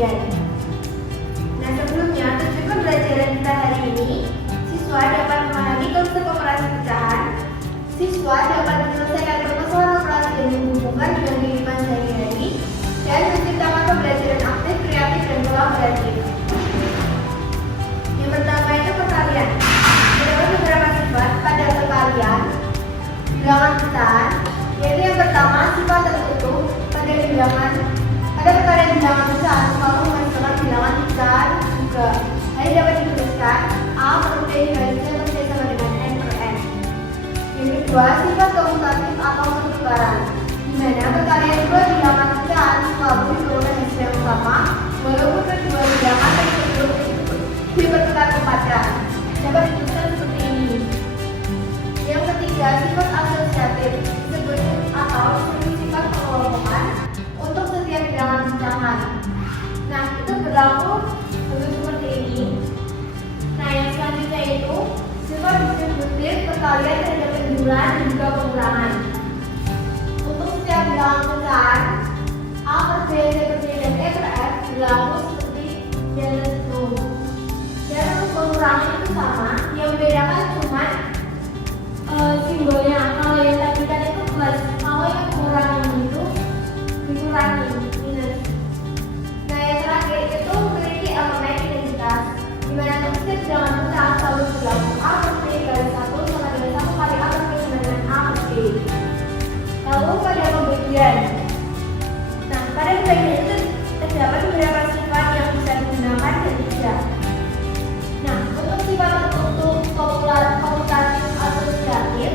pembagian. Nah, sebelumnya tujuan pembelajaran kita hari ini, siswa dapat memahami konsep operasi pecahan, siswa dapat menyelesaikan permasalahan operasi yang menghubungkan dengan kehidupan sehari-hari, dan menciptakan pembelajaran aktif, kreatif, dan kolaboratif. Yang pertama itu perkalian. Terdapat beberapa sifat pada perkalian bilangan pecahan, yaitu yang pertama sifat tertutup pada perkalian bilangan pecahan selalu menghasilkan bilangan pecahan juga. Hanya dapat dituliskan A per B dikali C per C sama dengan N per N. Yang kedua, sifat komutatif atau pertukaran, di mana perkalian dua bilangan pecahan selalu diperoleh hasil yang sama walaupun kedua bilangan tersebut dipertukar kepada. Dapat dituliskan seperti ini. Yang ketiga, sifat asosiatif disebut atau disebut sifat pengelompokan untuk setiap bilangan pecahan. Nah, itu berlaku seperti ini. Nah, yang selanjutnya itu sifat distributif perkalian terhadap penjualan dan juga pengurangan. Untuk setiap bilangan pecahan A per B, C per D, dan E per F berlaku seperti di atas itu. Dan untuk pengurangan itu sama, yang membedakan cuma simbolnya. Kalau yang tadi kan itu plus, kalau yang pengurangan itu dikurangi minus. Nah, yang terakhir itu memiliki elemen identitas, di mana untuk setiap bilangan pecahan selalu berlaku A per B dikali 1 sama dengan 1 kali A per B sama dengan A per B. Lalu pada pembagian, nah pada pembagian itu terdapat beberapa sifat yang bisa digunakan dan tidak. Nah, untuk sifat tertutup, komutatif, asosiatif,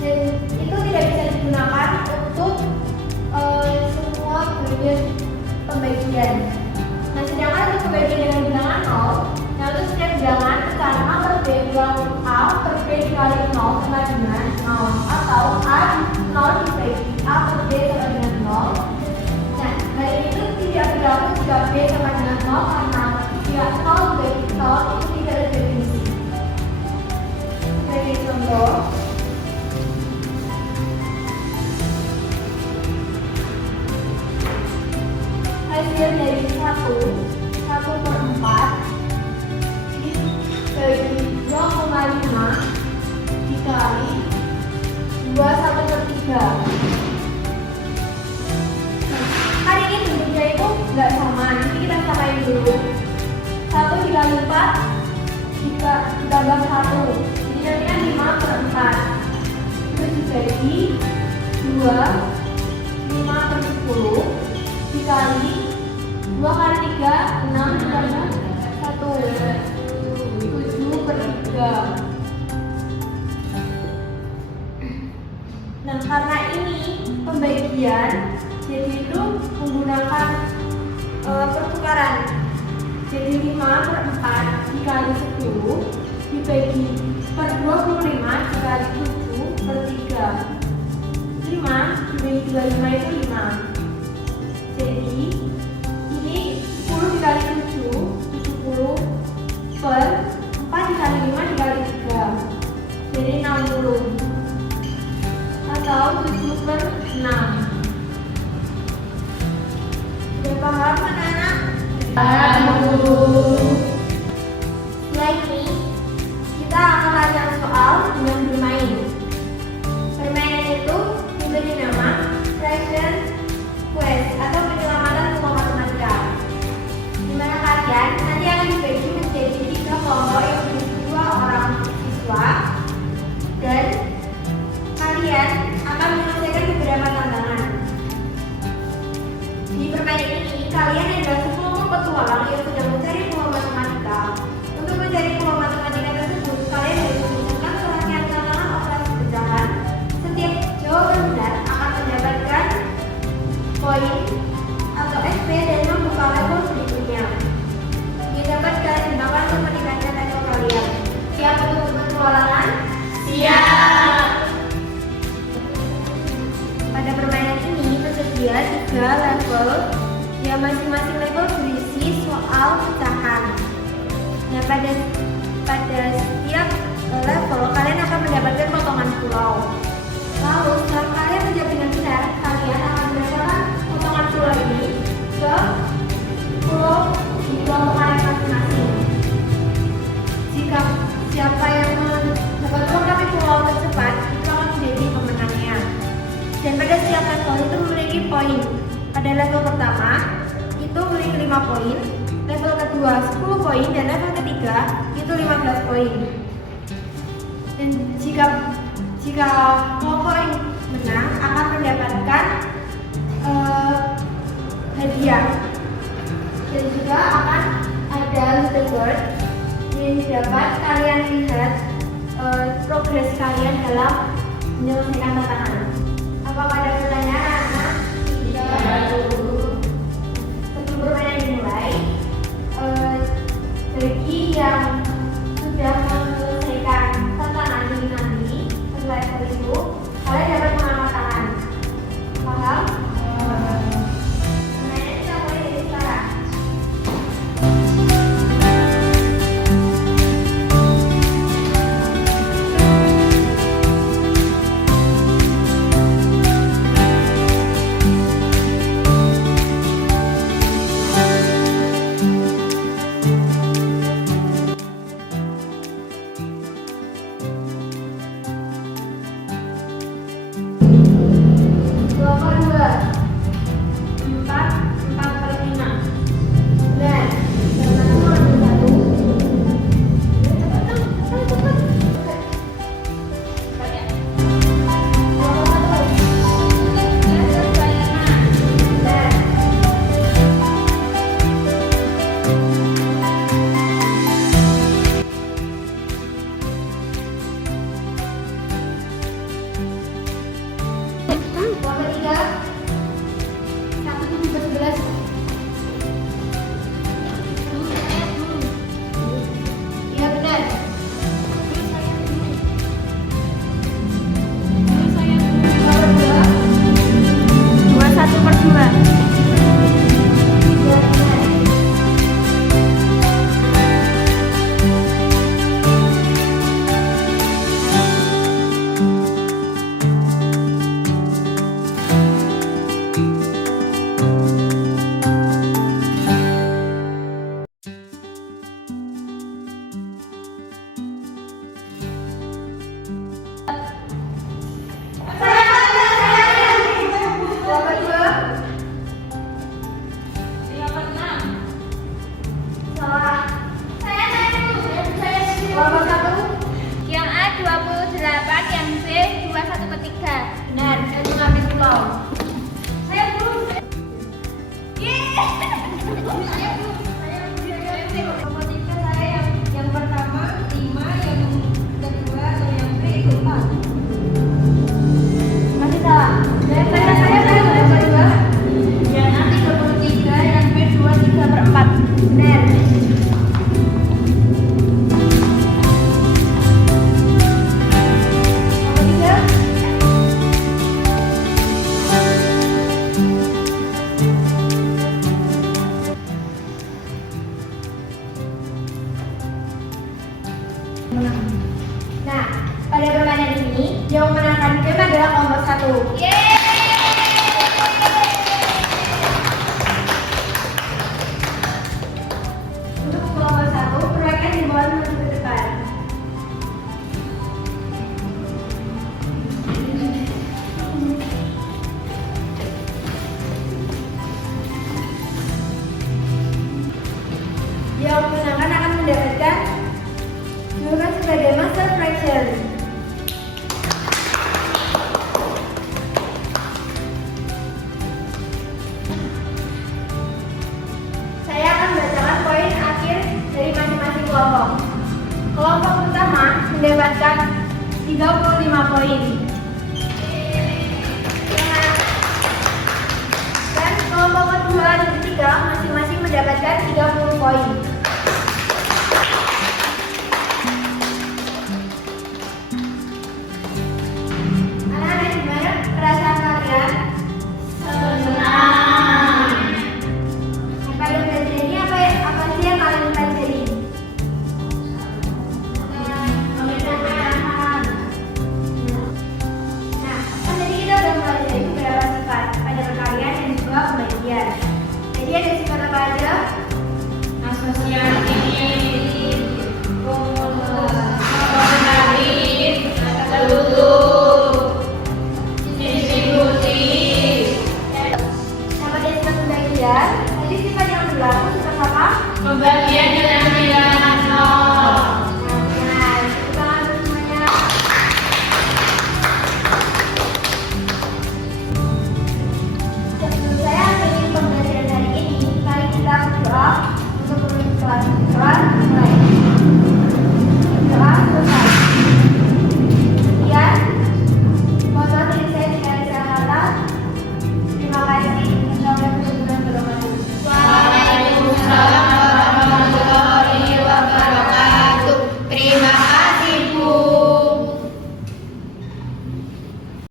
dan itu tidak bisa digunakan untuk semua bagian pembagian. Nah, sedangkan untuk pembagian dengan bilangan 0, nah untuk setiap bilangan pecahan A per B bilangan A per B dikali 0 sama dengan 0, atau A 0 dibagi A per B sama dengan 0. Nah, hal itu tidak berlaku jika B sama dengan 0 karena jika 0 dibagi 0 itu tidak ada definisi. Sebagai contoh, hasil dari 1 per 4 dibagi 2,5 dikali 1 per 3. Hari ini bentuknya itu nggak sama, jadi kita samain dulu. 1 dikali 4 ditambah 1, jadi nanti kan 5 per 4. Terus dibagi 2, 5 per 10 dikali 2 kali 3, 6 ditambah 1, 7 per 3. Nah, karena ini pembagian, jadi itu menggunakan pertukaran. Jadi 5 per 4 dikali 10 dibagi per 25 dikali 7 per 3. 5 dibagi 25 itu 5. Jadi ini 10 dikali 7, 70 per 4 dikali 5 dikali 3. Jadi 60. Atau 7 per 6. Sudah paham anak-anak? Setelah ini kita akan belajar soal dengan bermain. Permainan itu diberi nama Fraction Quest atau penyelamatan kelompok matematika, di mana kalian nanti akan dibagi menjadi 3 kelompok yang berisi 2 orang siswa, dan kalian akan menyelesaikan beberapa tantangan. Di permainan ini kalian adalah sekelompok petualang yang sedang mencari pulau matematika. Untuk mencari pulau matematika tersebut, kalian harus menyelesaikan serangkaian tantangan operasi pecahan. Setiap jawaban benar akan mendapatkan poin atau SP dan membuka level berikutnya. Ini dapat kalian gunakan untuk meningkatkan level kalian. Siap untuk berpetualangan? Siap! Pada permainan ini tersedia 3 level, yang masing-masing level berisi soal pecahan. Nah, pada setiap level kalian akan mendapatkan potongan pulau. Lalu setelah kalian menjawab dengan benar, kalian akan mendapatkan potongan pulau ini ke pulau Pada level pertama itu memiliki 5 poin, level kedua 10 poin, dan level ketiga itu 15 poin. Dan jika kelompok yang menang akan mendapatkan hadiah, dan juga akan ada leaderboard yang dapat kalian lihat progres kalian dalam menyelesaikan tantangan. Apakah ada pertanyaan anak-anak? Sebelum permainan dimulai, bagi yang sudah menyelesaikan tantangan ini nanti setelah itu, kalian dapat mengangkat tangan. Paham? Permainan kita mulai dari sekarang. Kelompok 2 4/5 dan Yang A 28, yang B 21/3. benar, saya mengambil pulau. Saya belum. Nomor 3 saya yang pertama 5, yang kedua atau yang B itu 4. Masih salah. Saya nomor 2. Yang A 33, yang B 23/4. Benar. Nah, pada permainan ini yang memenangkan game adalah kelompok 1. Untuk kelompok 1, perwakilan dibawa menuju ke depan. Yang memenangkan akan mendapatkan julukan sebagai Master Fraction. Saya akan membacakan poin akhir dari masing-masing kelompok. Kelompok pertama mendapatkan 35 poin. Dan kelompok kedua dan ketiga masing-masing mendapatkan 30 poin.